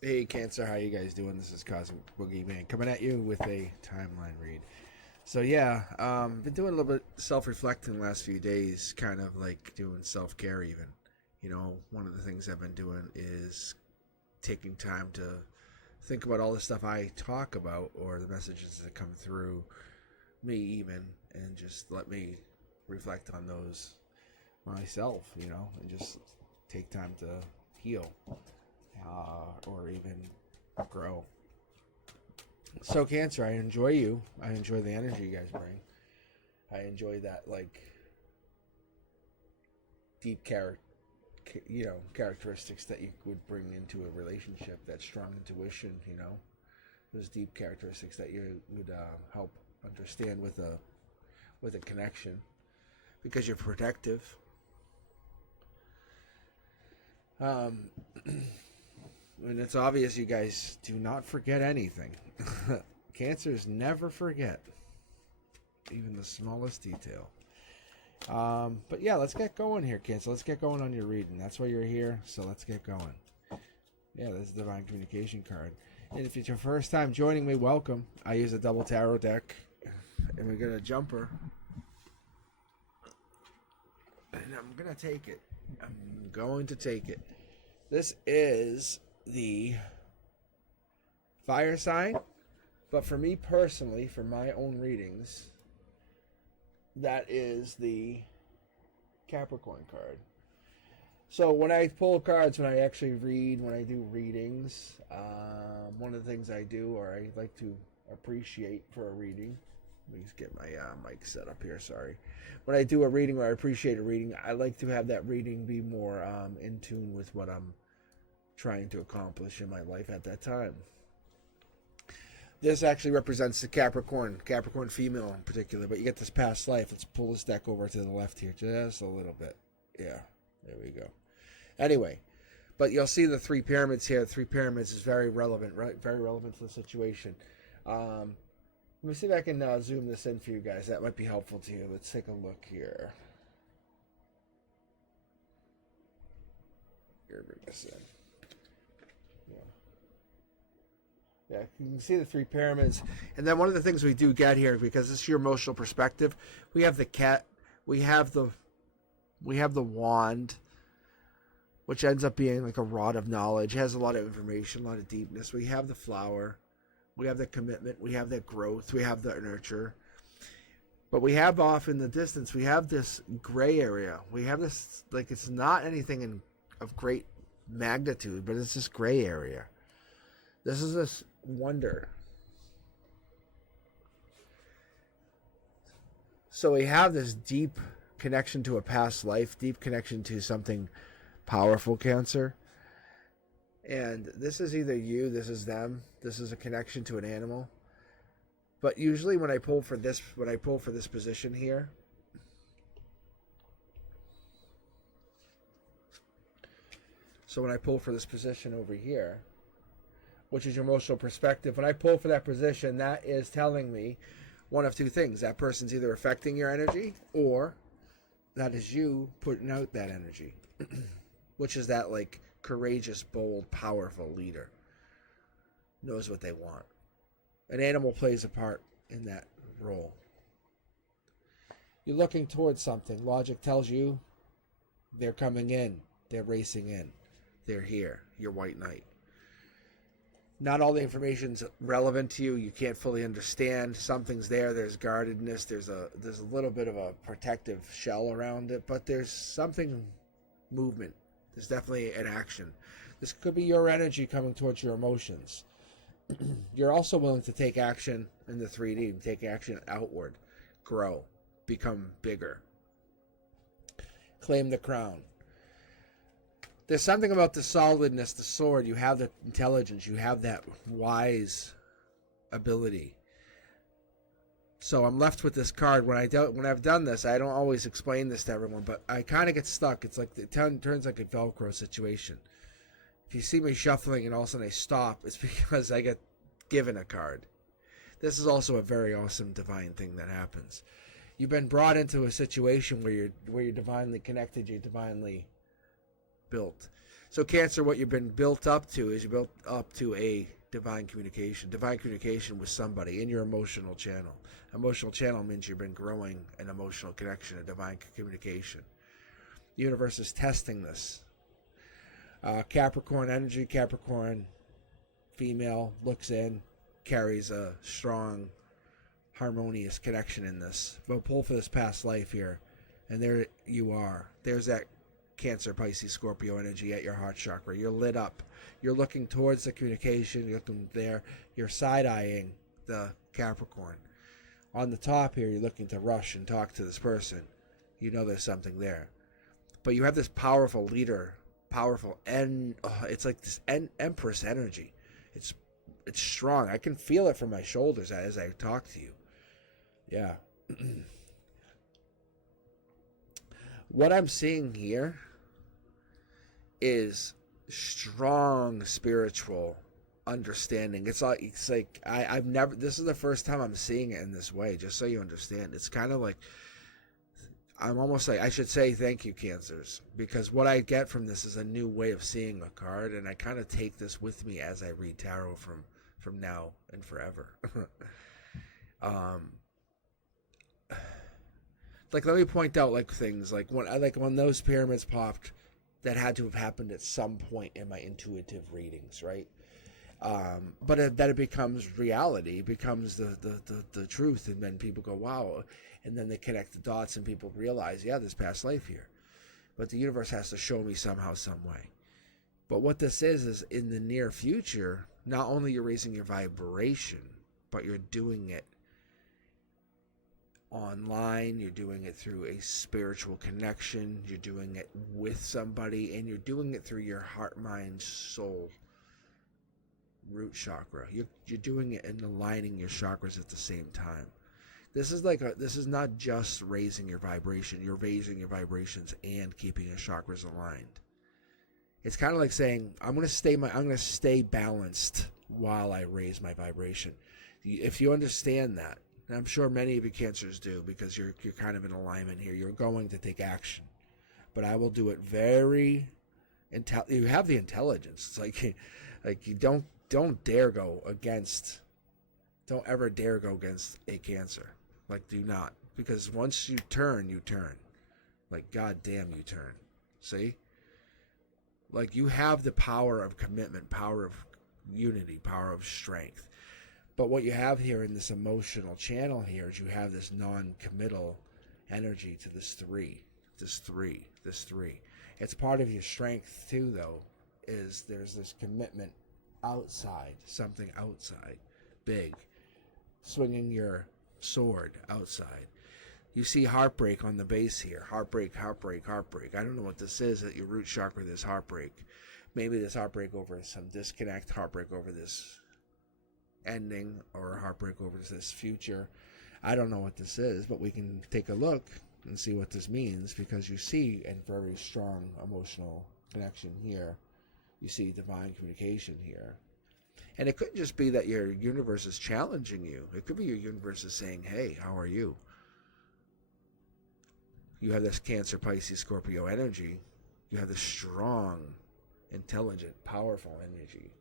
Hey Cancer, how you guys doing? This is Cosmic Boogeyman coming at you with a timeline read. So yeah, been doing a little bit self-reflecting the last few days, kind of like doing self-care even. One of the things I've been doing is taking time to think about all the stuff I talk about or the messages that come through me even, and just let me reflect on those myself, and just take time to heal, or even grow. So Cancer, I enjoy you. I enjoy the energy you guys bring. I enjoy that like deep characteristics that you would bring into a relationship. That strong intuition, those deep characteristics that you would help understand with a connection because you're protective. Um, and it's obvious you guys do not forget anything. Cancers never forget, even the smallest detail. But yeah, let's get going here, Cancer. Let's get going on your reading. That's why you're here, so let's get going. Yeah, this is the Divine Communication card. And if it's your first time joining me, welcome. I use a double tarot deck, and we got a jumper. And I'm going to take it. I'm going to take it. This is the fire sign, but for me personally, for my own readings, that is the Capricorn card. So when I pull cards, when I actually read, when I do readings, one of the things I do, or I like to appreciate for a reading, let me just get my mic set up here, sorry. When I do a reading or I appreciate a reading, I like to have that reading be more in tune with what I'm trying to accomplish in my life at that time. This actually represents the Capricorn female in particular, but you get this past life. Let's pull this deck over to the left here just a little bit. Yeah, there we go. Anyway, but you'll see the three pyramids here. The three pyramids is very relevant, right? Very relevant to the situation. Let me see if I can zoom this in for you guys. That might be helpful to you. Let's take a look here. Here, bring this in. Yeah, you can see the three pyramids. And then one of the things we do get here, because this is your emotional perspective, we have the cat, we have the wand, which ends up being like a rod of knowledge. It has a lot of information, a lot of deepness. We have the flower, we have the commitment, we have the growth, we have the nurture. But we have off in the distance, we have this gray area. We have this, like, it's not anything of great magnitude, but it's this gray area. This is this wonder. So we have this deep connection to a past life, deep connection to something powerful, Cancer. And this is either you, this is them, this is a connection to an animal. But usually when I pull for this position here, so when I pull for this position over here, which is your emotional perspective, when I pull for that position, that is telling me one of two things. That person's either affecting your energy, or that is you putting out that energy, which is that like courageous, bold, powerful leader. Knows what they want. An animal plays a part in that role. You're looking towards something. Logic tells you they're coming in. They're racing in. They're here. Your white knight. Not all the information's relevant to you. You can't fully understand. Something's there. There's guardedness. There's a little bit of a protective shell around it, but there's something movement. There's definitely an action. This could be your energy coming towards your emotions. You're also willing to take action in the 3D, take action outward, grow, become bigger, claim the crown. There's something about the solidness, the sword. You have the intelligence. You have that wise ability. So I'm left with this card. When I've done this, I don't always explain this to everyone, but I kind of get stuck. It's like it turns like a Velcro situation. If you see me shuffling and all of a sudden I stop, it's because I get given a card. This is also a very awesome divine thing that happens. You've been brought into a situation where you're divinely connected. You're divinely built. So Cancer, what you've been built up to is you're built up to a divine communication with somebody in your emotional channel. Emotional channel means you've been growing an emotional connection, a divine communication. The universe is testing this. Capricorn energy, Capricorn female looks in, carries a strong, harmonious connection in this. But pull for this past life here, and there you are. There's that Cancer, Pisces, Scorpio energy at your heart chakra. You're lit up. You're looking towards the communication. You're looking there. You're side-eyeing the Capricorn. On the top here, you're looking to rush and talk to this person. You know there's something there. But you have this powerful leader, it's like this Empress energy. It's strong. I can feel it from my shoulders as I talk to you. Yeah. What I'm seeing here is strong spiritual understanding. It's like I've never. This is the first time I'm seeing it in this way. Just so you understand, it's kind of like I'm almost like I should say thank you, Cancers, because what I get from this is a new way of seeing a card, and I kind of take this with me as I read tarot from now and forever. Like, let me point out like things like when those pyramids popped, that had to have happened at some point in my intuitive readings, right? But then it becomes reality, it becomes the truth, and then people go, wow, and then they connect the dots and people realize, yeah, there's past life here. But the universe has to show me somehow, some way. But what this is in the near future, not only you're raising your vibration, but you're doing it online, you're doing it through a spiritual connection, you're doing it with somebody, and you're doing it through your heart, mind, soul, root chakra. You're doing it and aligning your chakras at the same time. This is not just raising your vibration, you're raising your vibrations and keeping your chakras aligned. It's kind of like saying, I'm going to stay balanced while I raise my vibration. If you understand that, and I'm sure many of you Cancers do, because you're kind of in alignment here, you're going to take action. But I will do it very you have the intelligence. It's like you don't dare go against, don't ever dare go against a Cancer. Like, do not, because once you turn. Like, goddamn, you turn. See? Like, you have the power of commitment, power of unity, power of strength. But what you have here in this emotional channel here is you have this non-committal energy to this three. It's part of your strength too, though, is there's this commitment outside, something outside, big, swinging your sword outside. You see heartbreak on the base here. Heartbreak. I don't know what this is at your root chakra, this heartbreak. Maybe this heartbreak over some disconnect, heartbreak over this ending, or heartbreak over this future. I don't know what this is, but we can take a look and see what this means, because you see a very strong emotional connection here. You see divine communication here. And it couldn't just be that your universe is challenging you. It could be your universe is saying, hey, how are you? You have this Cancer, Pisces, Scorpio energy. You have this strong, intelligent, powerful energy.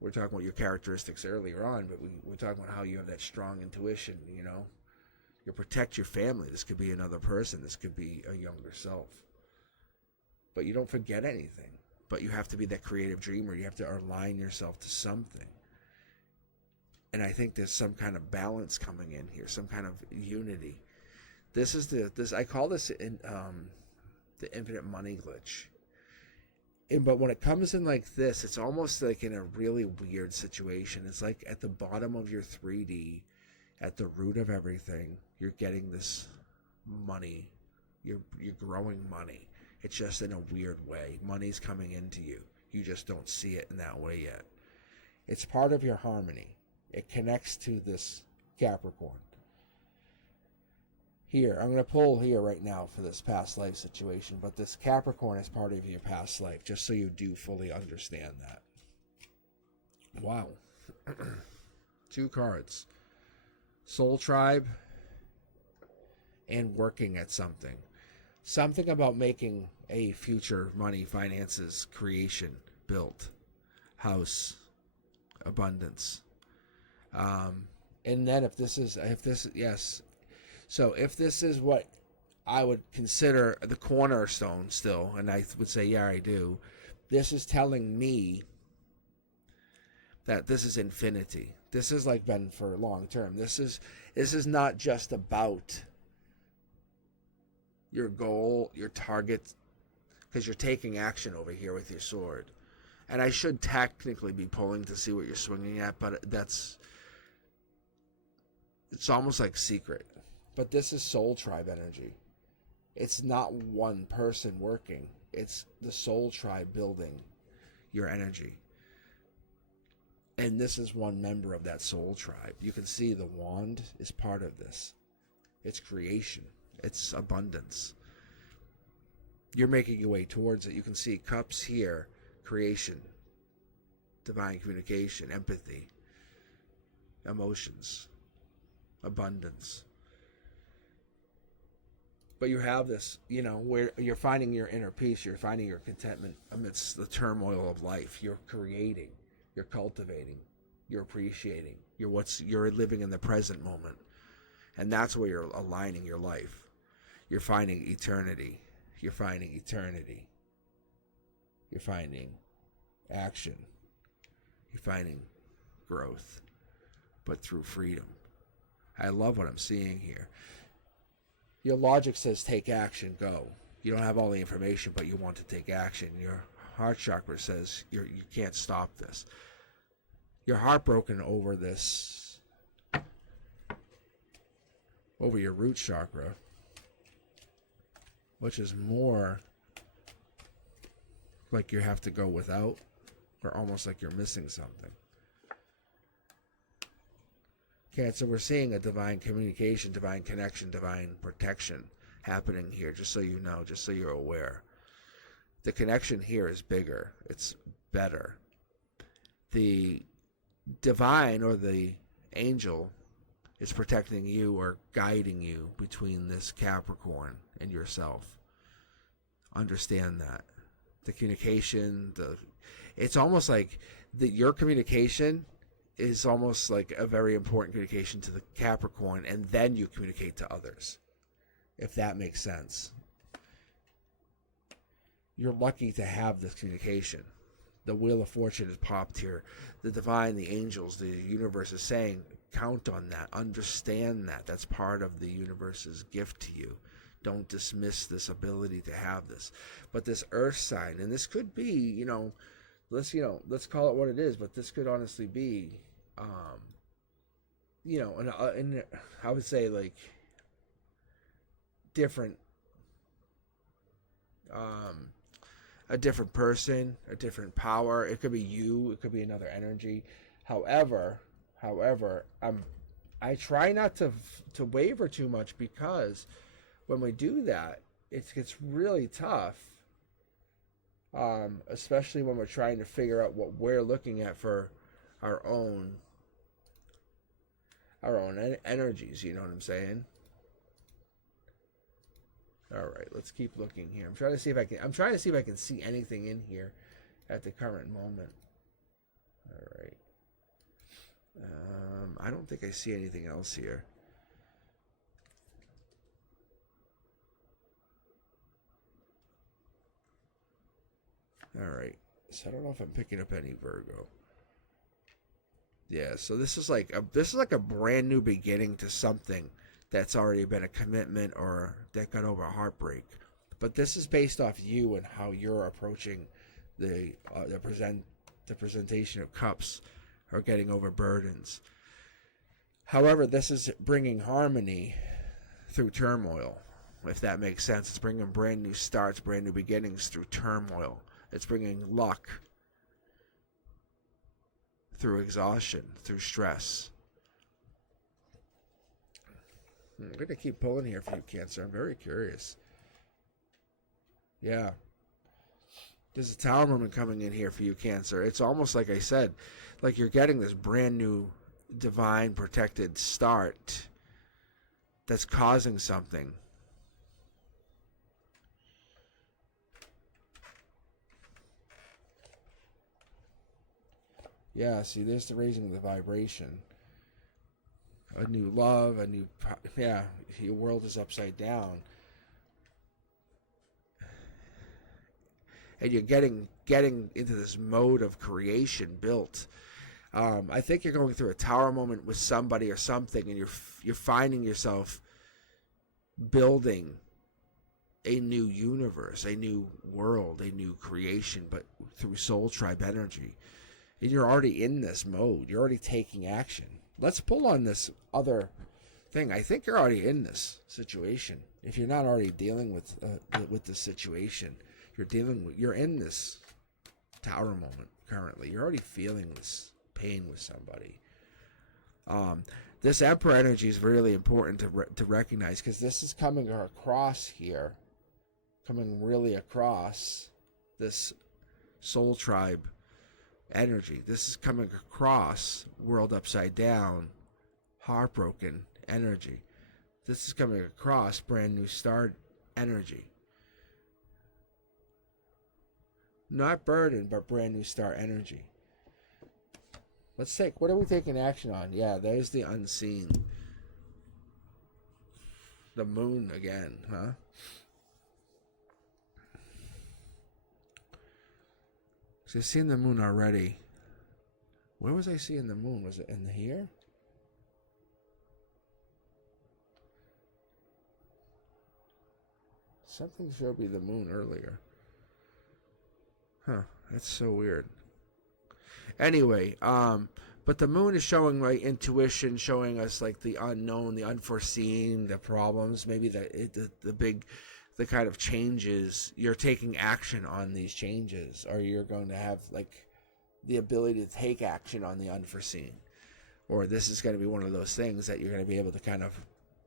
We're talking about your characteristics earlier on, but we're talking about how you have that strong intuition, you know. You protect your family. This could be another person. This could be a younger self. But you don't forget anything. But you have to be that creative dreamer. You have to align yourself to something. And I think there's some kind of balance coming in here, some kind of unity. I call this the infinite money glitch. But when it comes in like this, it's almost like in a really weird situation. It's like at the bottom of your 3D, at the root of everything, you're getting this money. You're growing money. It's just in a weird way. Money's coming into you. You just don't see it in that way yet. It's part of your harmony. It connects to this Capricorn. Here, I'm going to pull here right now for this past life situation, but this Capricorn is part of your past life, just so you do fully understand that. Wow. 2 cards. Soul Tribe and working at something. something about making a future money, finances, creation, built, house, abundance. And then if this, yes. So if this is what I would consider the cornerstone still, and I would say, yeah, I do, this is telling me that this is infinity. This is like been for long term. This is not just about your goal, your target, because you're taking action over here with your sword. And I should technically be pulling to see what you're swinging at, but it's almost like secret. But this is soul tribe energy. It's not one person working. It's the soul tribe building your energy. And this is one member of that soul tribe. You can see the wand is part of this. It's creation. It's abundance. You're making your way towards it. You can see cups here, creation, divine communication, empathy, emotions, abundance. But you have this, where you're finding your inner peace, you're finding your contentment amidst the turmoil of life. You're creating, you're cultivating, you're appreciating, you're living in the present moment. And that's where you're aligning your life. You're finding eternity. You're finding eternity. You're finding action. You're finding growth, but through freedom. I love what I'm seeing here. Your logic says take action, go. You don't have all the information, but you want to take action. Your heart chakra says you can't stop this. You're heartbroken over this, over your root chakra, which is more like you have to go without, or almost like you're missing something. Cancer, we're seeing a divine communication, divine connection, divine protection happening here, just so you know, just so you're aware. The connection here is bigger. It's better. The divine, or the angel, is protecting you or guiding you between this Capricorn and yourself. Understand that. The communication, it's almost like your communication is almost like a very important communication to the Capricorn, and then you communicate to others, if that makes sense. You're lucky to have this communication. The Wheel of Fortune is popped here. The divine, the angels, the universe is saying, count on that. Understand that. That's part of the universe's gift to you. Don't dismiss this ability to have this. But this earth sign, and this could be, let's call it what it is, but this could honestly be, and I would say like different, a different person, a different power. It could be you. It could be another energy. However, I try not to waver too much, because when we do that, it gets really tough. Especially when we're trying to figure out what we're looking at for our own energies. You know what I'm saying? All right, let's keep looking here. I'm trying to see if I can see anything in here at the current moment. All right. I don't think I see anything else here. All right. So I don't know if I'm picking up any Virgo. Yeah, so this is like a brand new beginning to something that's already been a commitment or that got over a heartbreak. But this is based off you and how you're approaching the presentation of cups, or getting over burdens. However, this is bringing harmony through turmoil, if that makes sense. It's bringing brand new starts, brand new beginnings through turmoil. It's bringing luck through exhaustion, through stress. I'm going to keep pulling here for you, Cancer. I'm very curious. Yeah. There's a Tower Woman coming in here for you, Cancer. It's almost like I said, like you're getting this brand new divine protected start that's causing something. Yeah, see, there's the raising of the vibration. A new love, a new, yeah, your world is upside down. And you're getting into this mode of creation built. I think you're going through a tower moment with somebody or something, and you're finding yourself building a new universe, a new world, a new creation, but through soul tribe energy. And you're already in this mode. You're already taking action. Let's pull on this other thing. I think you're already in this situation. If you're not already dealing with the situation, you're in this tower moment currently. You're already feeling this pain with somebody. This Emperor energy is really important to recognize, because this is coming across here, coming really across this soul tribe energy. This is coming across world upside down, heartbroken energy. This is coming across brand new start energy. Not burden, but brand new start energy. Let's take, what are we taking action on? Yeah, there's the unseen. The moon again, huh? So I've seen the moon already. Where was I seeing the moon? Was it in here? Something showed me the moon earlier. Huh, that's so weird. Anyway, but the moon is showing like intuition, showing us like the unknown, the unforeseen, the problems, maybe the big, the kind of changes. You're taking action on these changes, or you're going to have like the ability to take action on the unforeseen, or this is going to be one of those things that you're going to be able to kind of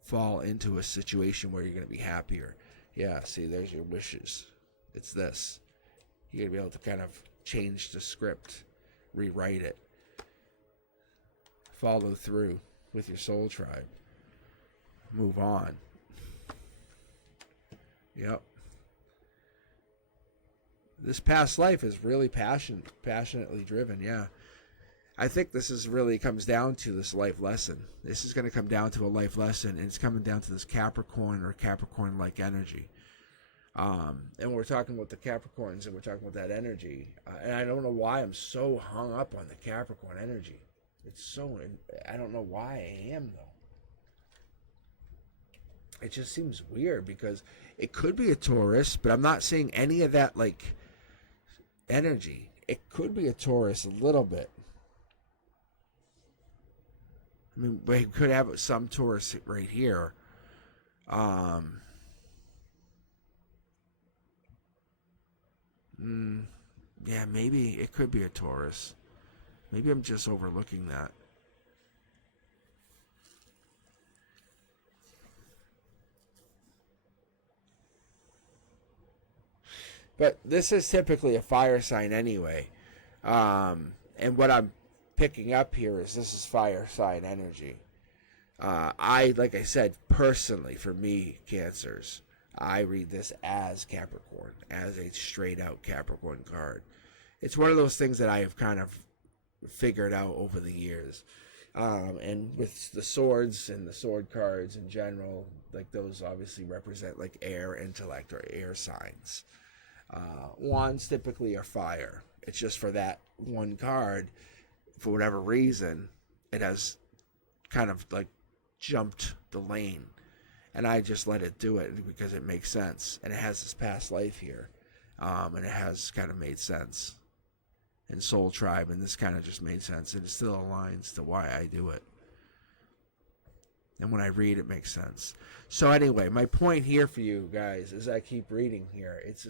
fall into a situation where you're going to be happier. Yeah, see, there's your wishes. It's this. You're going to be able to kind of change the script, rewrite it, follow through with your soul tribe, move on. Yep. This past life is really passionately driven, yeah. I think this is really comes down to this life lesson. This is going to come down to a life lesson, and it's coming down to this Capricorn or Capricorn-like energy. And we're talking about the Capricorns, and we're talking about that energy. And I don't know why I'm so hung up on the Capricorn energy. It's so, I don't know why I am, though. It just seems weird, because it could be a Taurus, but I'm not seeing any of that, like, energy. It could be a Taurus a little bit. I mean, we could have some Taurus right here. Yeah, maybe it could be a Taurus. Maybe I'm just overlooking that. But this is typically a fire sign anyway. And what I'm picking up here is this is fire sign energy. Like I said, personally, for me, Cancers, I read this as Capricorn, as a straight out Capricorn card. It's one of those things that I have kind of figured out over the years. And with the swords and the sword cards in general, like those obviously represent like air intellect or air signs. Wands typically are fire. It's just for that one card, for whatever reason, it has kind of like jumped the lane. And I just let it do it because it makes sense. And it has this past life here. And it has kind of made sense. And Soul Tribe, and this kind of just made sense. And it still aligns to why I do it. And when I read, it makes sense. So anyway, my point here for you guys, as I keep reading here, it's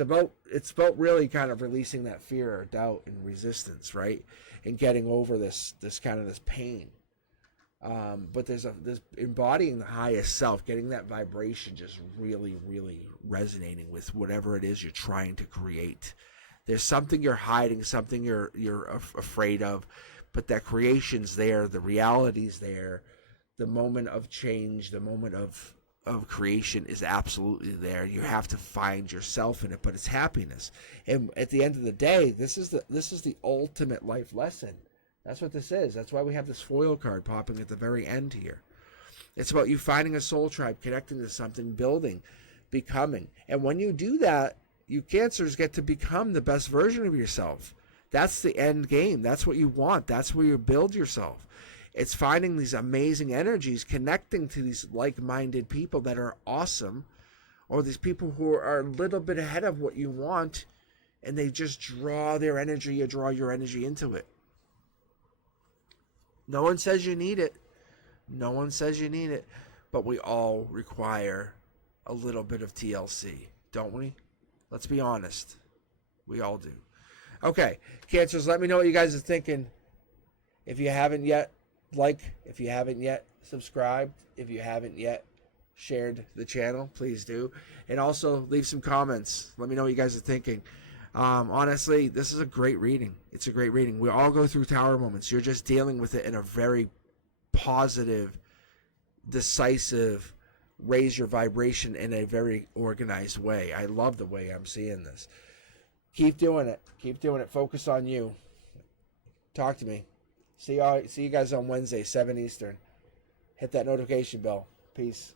about really kind of releasing that fear or doubt and resistance, right? And getting over this kind of this pain. But there's embodying the highest self, getting that vibration just really, really resonating with whatever it is you're trying to create. There's something you're hiding, something you're afraid of, but that creation's there, the reality's there, the moment of change, the moment of of creation is absolutely there. You have to find yourself in it, but it's happiness. And at the end of the day, this is the ultimate life lesson. That's what this is. That's why we have this foil card popping at the very end here. It's about you finding a soul tribe, connecting to something, building, becoming. And when you do that, you Cancers get to become the best version of yourself. That's the end game. That's what you want. That's where you build yourself. It's finding these amazing energies, connecting to these like-minded people that are awesome, or these people who are a little bit ahead of what you want, and they just draw their energy, you draw your energy into it. No one says you need it. No one says you need it, but we all require a little bit of TLC, don't we? Let's be honest. We all do. Okay, Cancers, let me know what you guys are thinking. If you haven't yet, if you haven't yet subscribed, if you haven't yet shared the channel, please do. And also leave some comments. Let me know what you guys are thinking. Honestly, this is a great reading. It's a great reading. We all go through tower moments. You're just dealing with it in a very positive, decisive, raise your vibration in a very organized way. I love the way I'm seeing this. Keep doing it. Keep doing it. Focus on you. Talk to me. See you guys on Wednesday, 7 Eastern. Hit that notification bell. Peace.